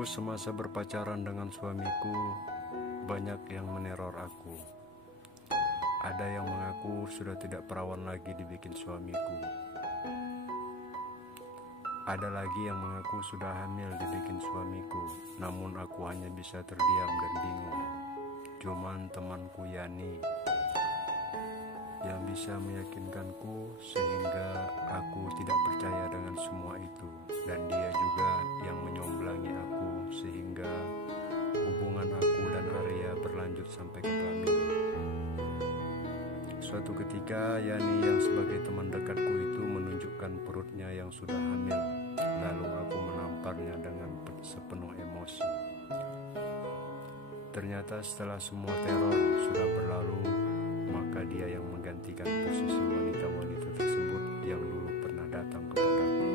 Dulu semasa berpacaran dengan suamiku, banyak yang meneror aku. Ada yang mengaku sudah tidak perawan lagi dibikin suamiku. Ada lagi yang mengaku sudah hamil dibikin suamiku, namun aku hanya bisa terdiam dan bingung. Cuman temanku Yani yang bisa meyakinkanku sehingga aku tidak percaya dengan semua itu. Dan dia juga yang menyomblangi aku sehingga hubungan aku dan Arya berlanjut sampai ke pelaminan. Suatu ketika Yani yang sebagai teman dekatku itu menunjukkan perutnya yang sudah hamil. Lalu aku menamparnya dengan sepenuh emosi. Ternyata setelah semua teror sudah berlalu, maka dia yang menggantikan posisi wanita-wanita tersebut yang dulu pernah datang kepadaku.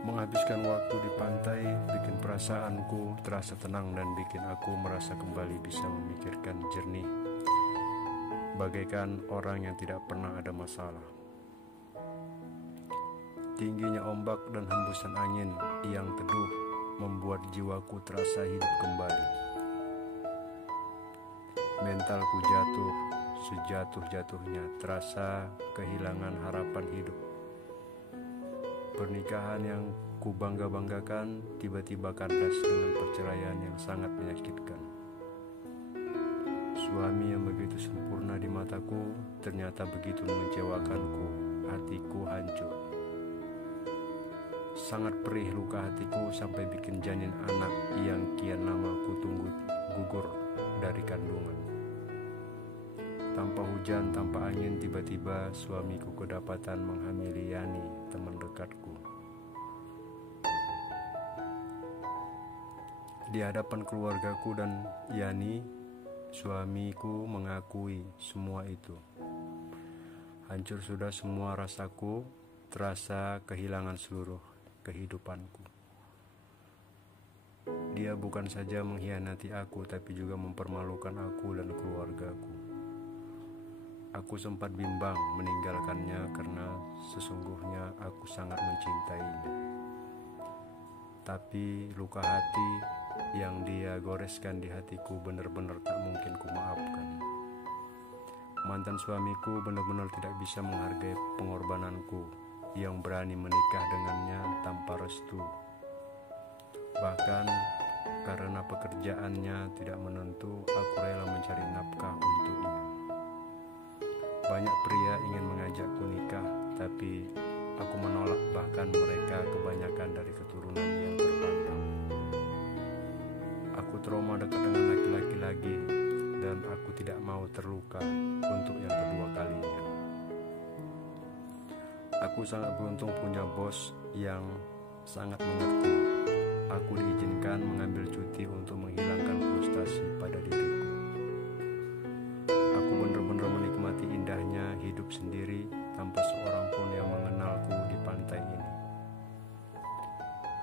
Menghabiskan waktu di pantai bikin perasaanku terasa tenang dan bikin aku merasa kembali bisa memikirkan jernih, bagaikan orang yang tidak pernah ada masalah. Tingginya ombak dan hembusan angin yang teduh membuat jiwaku terasa hidup kembali. Mentalku jatuh sejatuh-jatuhnya, terasa kehilangan harapan hidup. Pernikahan yang kubangga-banggakan tiba-tiba kandas dengan perceraian yang sangat menyakitkan. Suami yang begitu sempurna di mataku ternyata begitu mengecewakanku. Hatiku hancur. Sangat perih luka hatiku sampai bikin janin anak yang kian lama ku tunggu gugur dari kandungan. Tanpa hujan, tanpa angin, tiba-tiba suamiku kedapatan menghamili Yani, teman dekatku. Di hadapan keluargaku dan Yani, suamiku mengakui semua itu. Hancur sudah semua rasaku, terasa kehilangan seluruh kehidupanku. Dia bukan saja mengkhianati aku, tapi juga mempermalukan aku dan keluargaku. Aku sempat bimbang meninggalkannya karena sesungguhnya aku sangat mencintainya. Tapi luka hati yang dia goreskan di hatiku benar-benar tak mungkin kumaafkan. Mantan suamiku benar-benar tidak bisa menghargai pengorbananku yang berani menikah dengannya tanpa restu. Bahkan karena pekerjaannya tidak menentu, aku rela mencari nafkah untuknya. Banyak pria ingin mengajakku nikah, tapi aku menolak, bahkan mereka kebanyakan dari keturunan yang terpandang. Aku trauma dekat dengan laki-laki lagi, dan aku tidak mau terluka untuk yang kedua kalinya. Aku sangat beruntung punya bos yang sangat mengerti. Aku diizinkan mengambil cuti untuk menghilangkan frustasi pada diriku. Aku benar-benar menikmati indahnya hidup sendiri tanpa seorang pun yang mengenalku di pantai ini.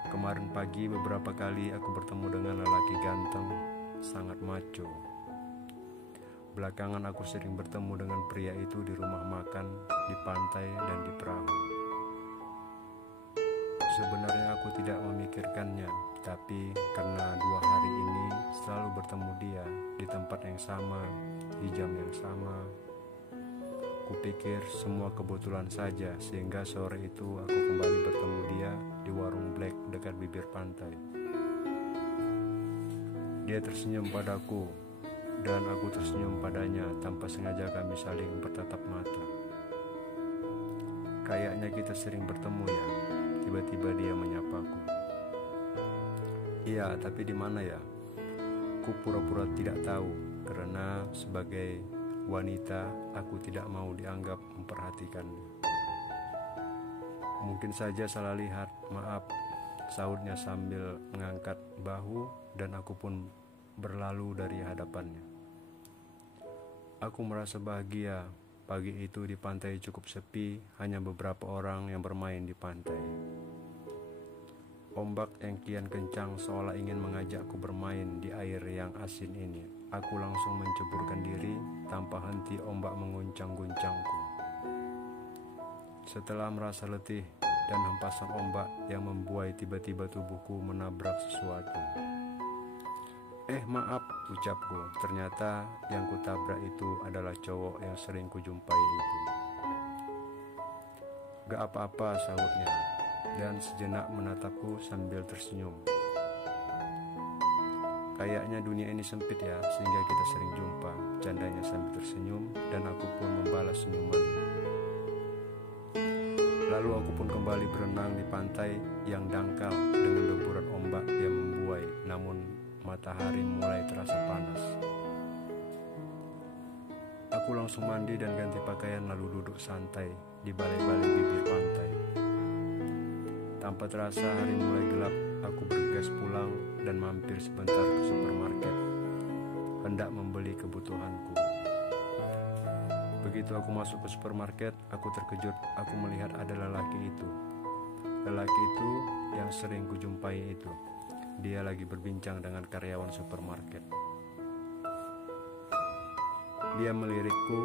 Kemarin pagi beberapa kali aku bertemu dengan lelaki ganteng, sangat macho. Belakangan aku sering bertemu dengan pria itu di rumah makan, di pantai, dan di perahu. Sebenarnya aku tidak memikirkannya, tapi karena 2 hari ini selalu bertemu dia di tempat yang sama, di jam yang sama, kupikir semua kebetulan saja, sehingga sore itu aku kembali bertemu dia di warung Black dekat bibir pantai. Dia tersenyum padaku, dan aku tersenyum padanya. Tanpa sengaja kami saling bertatap mata. Kayaknya kita sering bertemu ya. Tiba-tiba dia menyapaku. Iya, tapi di mana ya? Ku pura-pura tidak tahu, karena sebagai wanita aku tidak mau dianggap memperhatikannya. Mungkin saja salah lihat, maaf, sahutnya sambil mengangkat bahu, dan aku pun berlalu dari hadapannya. Aku merasa bahagia. Pagi itu di pantai cukup sepi, hanya beberapa orang yang bermain di pantai. Ombak yang kian kencang seolah ingin mengajakku bermain di air yang asin ini. Aku langsung menceburkan diri, tanpa henti ombak mengguncang-guncangku. Setelah merasa letih, dan hempasan ombak yang membuai tiba-tiba tubuhku menabrak sesuatu. Maaf, ucapku. Ternyata yang kutabrak itu adalah cowok yang sering kujumpai itu. Gak apa-apa, sahutnya, dan sejenak menatapku sambil tersenyum. Kayaknya dunia ini sempit ya, sehingga kita sering jumpa, candanya sambil tersenyum, dan aku pun membalas senyumannya. Lalu aku pun kembali berenang di pantai yang dangkal dengan deburan ombak yang membuai, namun matahari mulai terasa panas. Aku langsung mandi dan ganti pakaian lalu duduk santai di balai-balai bibir pantai. Tanpa terasa hari mulai gelap, aku bergegas pulang dan mampir sebentar ke supermarket, hendak membeli kebutuhanku. Begitu aku masuk ke supermarket, aku terkejut. Aku melihat ada lelaki itu. Lelaki itu yang sering kujumpai itu. Dia lagi berbincang dengan karyawan supermarket. Dia melirikku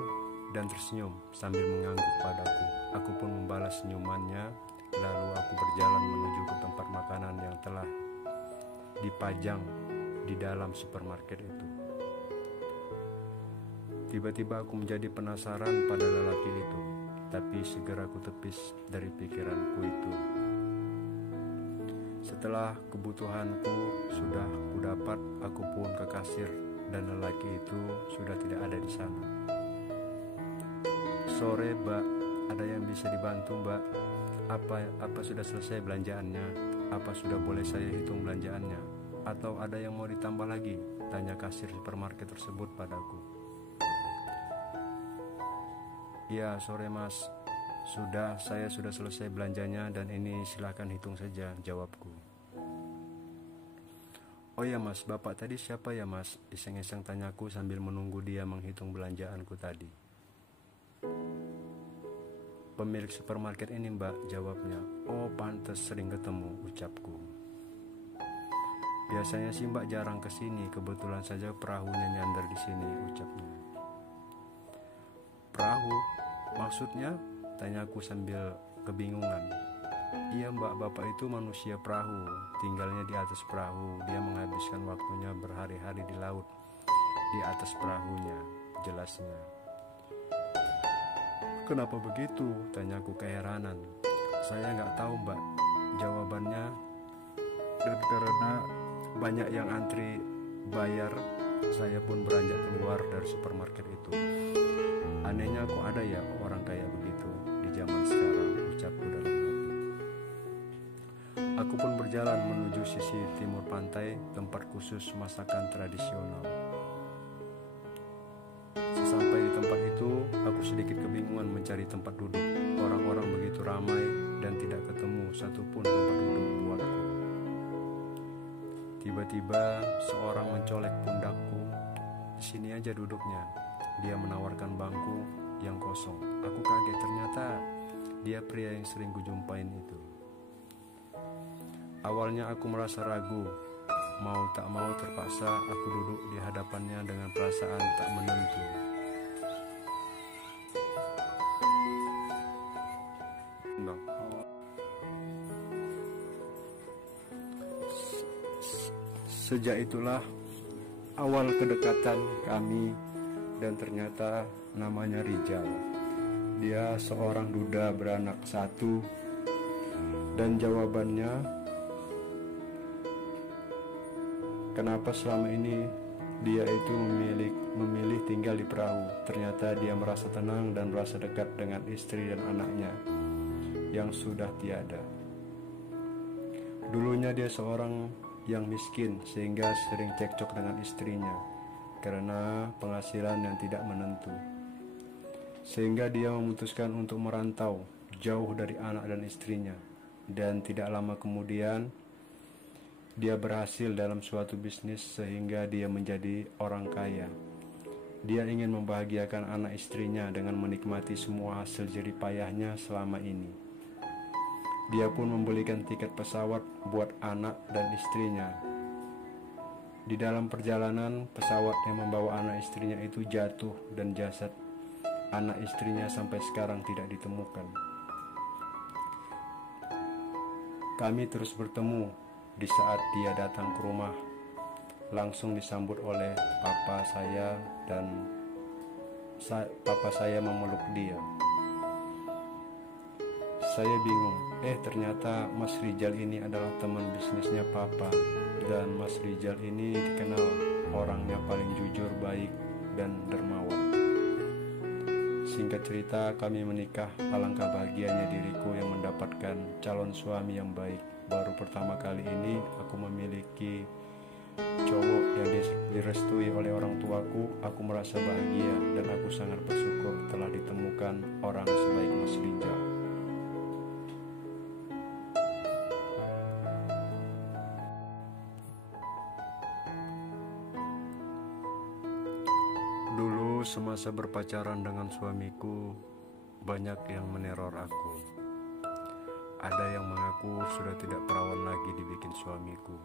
dan tersenyum sambil mengangguk padaku. Aku pun membalas senyumannya. Lalu aku berjalan menuju ke tempat makanan yang telah dipajang di dalam supermarket itu. Tiba-tiba aku menjadi penasaran pada lelaki itu, tapi segera aku tepis dari pikiranku itu. Setelah kebutuhanku sudah kudapat, aku pun ke kasir dan lelaki itu sudah tidak ada di sana. Sore, Mbak, ada yang bisa dibantu, Mbak? Apa sudah selesai belanjaannya? Apa sudah boleh saya hitung belanjaannya? Atau ada yang mau ditambah lagi? Tanya kasir supermarket tersebut padaku. Ya, sore Mas. Saya sudah selesai belanjanya dan ini silakan hitung saja, jawabku. Oh ya Mas, Bapak tadi siapa ya Mas? Iseng-iseng tanyaku sambil menunggu dia menghitung belanjaanku tadi. Pemilik supermarket ini Mbak, jawabnya. Oh pantes sering ketemu, ucapku. Biasanya sih Mbak jarang kesini, kebetulan saja perahunya nyandar di sini, ucapnya. Perahu? Maksudnya? Tanyaku sambil kebingungan. Iya Mbak, Bapak itu manusia perahu, tinggalnya di atas perahu. Dia menghabiskan waktunya berhari-hari di laut, di atas perahunya, jelasnya. Kenapa begitu? Tanyaku keheranan. Saya nggak tahu Mbak, jawabannya. Dan karena banyak yang antri bayar, saya pun beranjak keluar dari supermarket itu. Anehnya kok ada ya orang kaya begitu di zaman sekarang, ucapku dalam hati. Aku pun berjalan menuju sisi timur pantai, tempat khusus masakan tradisional. Sesampai di tempat itu, aku sedikit kebingungan mencari tempat duduk. Orang-orang begitu ramai dan tidak ketemu satupun tempat duduk buatku. Tiba-tiba seorang mencolek pundakku. Di sini aja duduknya. Dia menawarkan bangku yang kosong. Aku kaget, ternyata dia pria yang sering kujumpain itu. Awalnya aku merasa ragu. Mau tak mau terpaksa aku duduk di hadapannya dengan perasaan tak menentu. Sejak itulah awal kedekatan kami, dan ternyata namanya Rijal. Dia seorang duda beranak satu, dan jawabannya, kenapa selama ini dia itu memilih tinggal di perahu. Ternyata dia merasa tenang dan merasa dekat dengan istri dan anaknya yang sudah tiada. Dulunya dia seorang yang miskin sehingga sering cekcok dengan istrinya karena penghasilan yang tidak menentu. Sehingga dia memutuskan untuk merantau jauh dari anak dan istrinya. Dan tidak lama kemudian dia berhasil dalam suatu bisnis sehingga dia menjadi orang kaya. Dia ingin membahagiakan anak istrinya dengan menikmati semua hasil jerih payahnya selama ini. Dia pun membelikan tiket pesawat buat anak dan istrinya. Di dalam perjalanan, pesawat yang membawa anak istrinya itu jatuh dan jasad anak istrinya sampai sekarang tidak ditemukan. Kami terus bertemu di saat dia datang ke rumah. Langsung disambut oleh papa saya dan papa saya memeluk dia. Saya bingung, ternyata Mas Rijal ini adalah teman bisnisnya papa. Dan Mas Rijal ini dikenal orangnya paling jujur, baik, dan dermawan. Singkat cerita, kami menikah. Alangkah bahagianya diriku yang mendapatkan calon suami yang baik. Baru pertama kali ini aku memiliki cowok yang direstui oleh orang tuaku. Aku merasa bahagia dan aku sangat bersyukur telah ditemukan orang sebaik Mas Rijal. Dulu semasa berpacaran dengan suamiku, banyak yang meneror aku. Ada yang mengaku sudah tidak perawan lagi dibikin suamiku.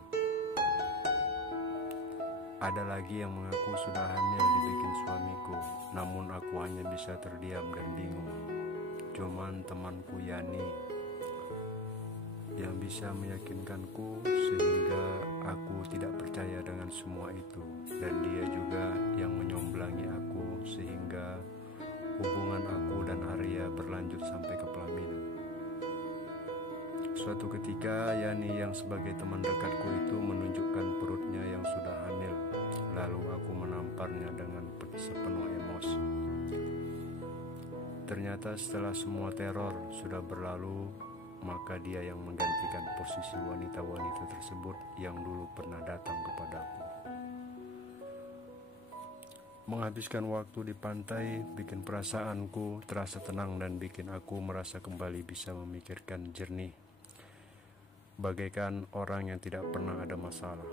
Ada lagi yang mengaku sudah hamil dibikin suamiku, namun aku hanya bisa terdiam dan bingung. Cuman temanku Yani yang bisa meyakinkanku sehingga aku tidak percaya dengan semua itu, dan dia juga yang menyomblangi aku sehingga hubungan aku dan Arya berlanjut sampai ke pelaminan. Suatu ketika Yani yang sebagai teman dekatku itu menunjukkan perutnya yang sudah hamil, lalu aku menamparnya dengan sepenuh emosi. Ternyata setelah semua teror sudah berlalu, maka dia yang menggantikan posisi wanita-wanita tersebut yang dulu pernah datang kepadaku. Menghabiskan waktu di pantai bikin perasaanku terasa tenang dan bikin aku merasa kembali bisa memikirkan jernih, bagaikan orang yang tidak pernah ada masalah.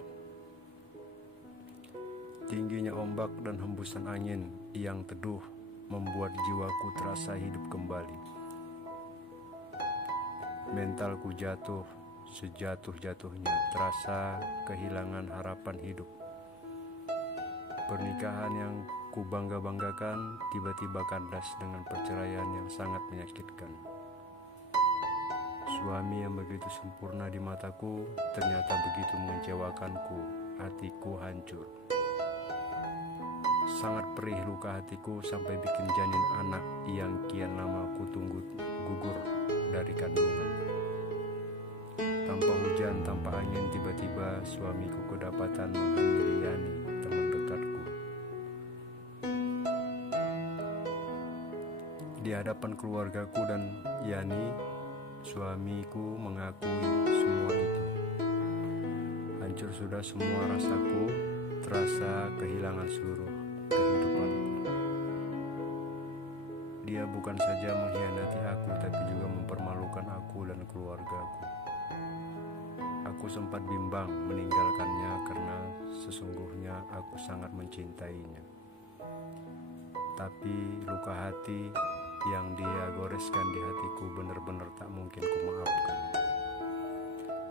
Tingginya ombak dan hembusan angin yang teduh membuat jiwaku terasa hidup kembali. Mentalku jatuh sejatuh-jatuhnya, terasa kehilangan harapan hidup. Pernikahan yang kubangga-banggakan tiba-tiba kandas dengan perceraian yang sangat menyakitkan. Suami yang begitu sempurna di mataku ternyata begitu mengecewakanku. Hatiku hancur. Sangat perih luka hatiku sampai bikin janin anak yang kian lama ku tunggu gugur dari kandungan. Tanpa hujan, tanpa angin, tiba-tiba suamiku kedapatan menghamili Yani, teman dekatku. Di hadapan keluargaku dan Yani, suamiku mengakui semua itu. Hancur sudah semua rasaku, terasa kehilangan seluruh kehidupanku. Dia bukan saja mengkhianati aku, tapi juga mempermalukan aku dan keluargaku. Aku sempat bimbang meninggalkannya karena sesungguhnya aku sangat mencintainya. Tapi luka hati yang dia goreskan di hatiku benar-benar tak mungkin kumaafkan.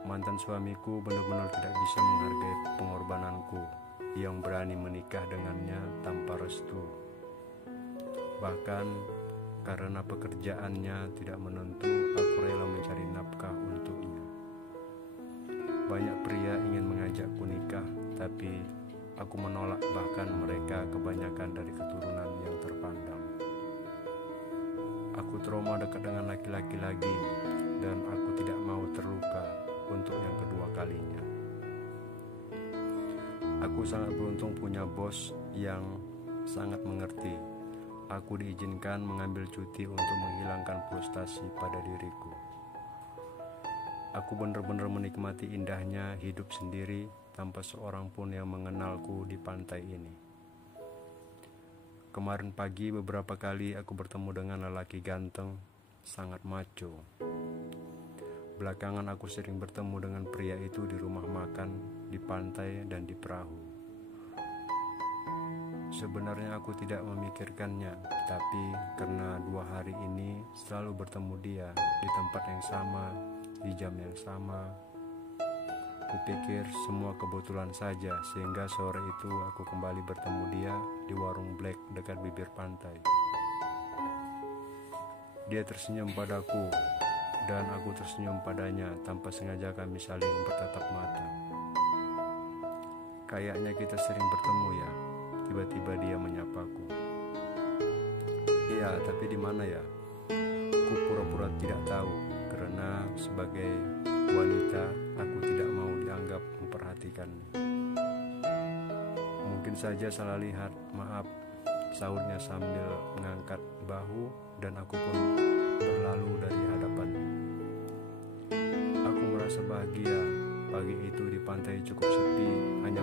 Mantan suamiku benar-benar tidak bisa menghargai pengorbananku yang berani menikah dengannya tanpa restu. Bahkan karena pekerjaannya tidak menentu, aku rela mencari nafkah untuknya. Banyak pria ingin mengajakku nikah, tapi aku menolak, bahkan mereka kebanyakan dari keturunan yang terpandang. Aku trauma dekat dengan laki-laki lagi, dan aku tidak mau terluka untuk yang kedua kalinya. Aku sangat beruntung punya bos yang sangat mengerti. Aku diizinkan mengambil cuti untuk menghilangkan frustasi pada diriku. Aku benar-benar menikmati indahnya hidup sendiri tanpa seorang pun yang mengenalku di pantai ini. Kemarin pagi beberapa kali aku bertemu dengan lelaki ganteng, sangat macho. Belakangan aku sering bertemu dengan pria itu di rumah makan, di pantai, dan di perahu. Sebenarnya aku tidak memikirkannya, tapi karena 2 hari ini selalu bertemu dia di tempat yang sama, di jam yang sama, kupikir semua kebetulan saja, sehingga sore itu aku kembali bertemu dia di warung Black dekat bibir pantai. Dia tersenyum padaku dan aku tersenyum padanya. Tanpa sengaja kami saling bertatap mata. Kayaknya kita sering bertemu ya. Tiba-tiba dia menyapaku. Iya, tapi di mana ya? Ku pura-pura tidak tahu, karena sebagai wanita aku tidak mau dianggap memperhatikan. Mungkin saja salah lihat, maaf, sahutnya sambil mengangkat bahu, dan aku pun berlalu dari hadapannya. Aku merasa bahagia. Pagi itu di pantai cukup sepi, hanya